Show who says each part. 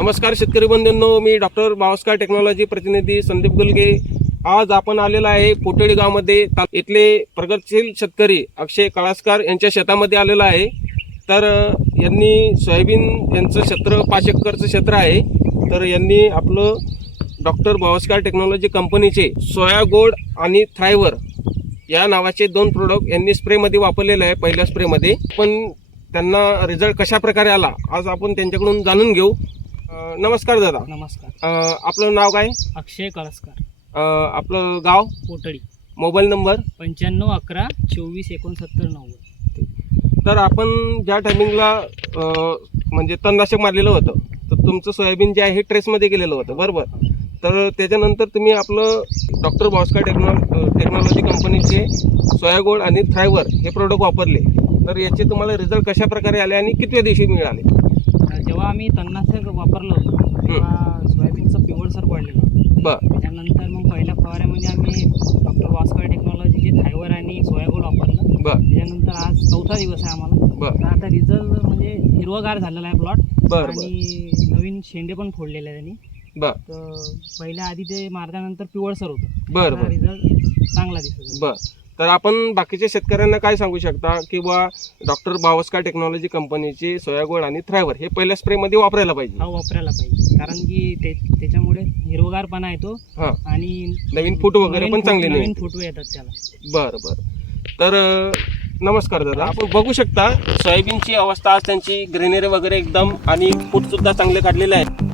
Speaker 1: नमस्कार शेतकरी बंधूंनो मी डॉक्टर बावस्कार टेक्नॉलॉजी प्रतिनिधी संदीप गुलगे. आज आपण आलेलो आहे पोटेडी गावमध्ये. इथले प्रगतशील शेतकरी अक्षय काळासकर यांच्या शेतामध्ये आलेला आहे. तर यांनी सोयाबीन यांचं क्षेत्र पाच एकरचं क्षेत्र आहे. तर यांनी आपलं डॉक्टर बावस्कार टेक्नॉलॉजी कंपनीचे सोया गोल्ड आणि थ्रायवर या नावाचे दोन प्रोडक्ट यांनी स्प्रेमध्ये वापरलेले आहे पहिल्या स्प्रेमध्ये. पण त्यांना रिझल्ट कशा प्रकारे आला आज आपण त्यांच्याकडून जाणून घेऊ. अ, नमस्कार दादा.
Speaker 2: नमस्कार.
Speaker 1: अ, आपलं नाव काय?
Speaker 2: अक्षय कळसकर.
Speaker 1: अ, आपलं गाव?
Speaker 2: Potli
Speaker 1: mobile number?
Speaker 2: पंच्याण्णव अकरा चोवीस एकोणसत्तर नव्वद.
Speaker 1: तर आपण ज्या टायमिंगला म्हणजे तणनाशक मारलेलं होतं तर तुमचं सोयाबीन जे आहे हे ट्रेसमध्ये गेलेलं होतं बरोबर? तर त्याच्यानंतर तुम्ही आपलं डॉक्टर बॉस्का टेक्नॉ टेक्नॉलॉजी कंपनीचे सोयागोल्ड आणि थ्रायवर हे प्रोडक्ट वापरले. तर याचे तुम्हाला रिझल्ट कशा प्रकारे आले आणि कितव्या दिवशी मिळाले?
Speaker 2: जेव्हा आम्ही तणनाशक वापरलं होतं तेव्हा सोयाबीनचं पिवळसर पडलेलं.
Speaker 1: बर.
Speaker 2: त्याच्यानंतर मग पहिल्या फवाऱ्यामध्ये आम्ही डॉक्टर वास्कर टेक्नॉलॉजीचे थायवर आणि सोयागोल वापरलं.
Speaker 1: बर.
Speaker 2: त्याच्यानंतर आज चौथा दिवस आहे आम्हाला.
Speaker 1: बर.
Speaker 2: आता रिझल्ट म्हणजे हिरवगार झालेला आहे प्लॉट आणि नवीन शेंडे पण फोडलेले आहे त्यांनी.
Speaker 1: बर.
Speaker 2: तर पहिल्या आधी ते मारल्यानंतर पिवळसर होतं.
Speaker 1: बर
Speaker 2: रिझल्ट चांगला दिसत.
Speaker 1: बर. तर आपण बाकीच्या शेतकऱ्यांना काय सांगू शकता किंवा डॉक्टर बावस्का टेक्नॉलॉजी कंपनीचे सोयागोल्ड आणि थ्रायवर हे पहिल्या स्प्रेमध्ये वापरायला पाहिजे.
Speaker 2: हा वापरायला पाहिजे. कारण की ते त्याच्यामुळे हिरवगारपणा येतो
Speaker 1: हां.
Speaker 2: आणि
Speaker 1: नवीन फूट वगैरे पण
Speaker 2: फुट-
Speaker 1: चांगले नाही
Speaker 2: नवीन फुटवे येतात त्याला.
Speaker 1: बरं बरं. तर अं, नमस्कार दादा. आपण बघू शकता सोयाबीनची अवस्था आज त्यांची ग्रेनरी वगैरे एकदम आणि फूट सुद्धा चांगले काढलेले आहे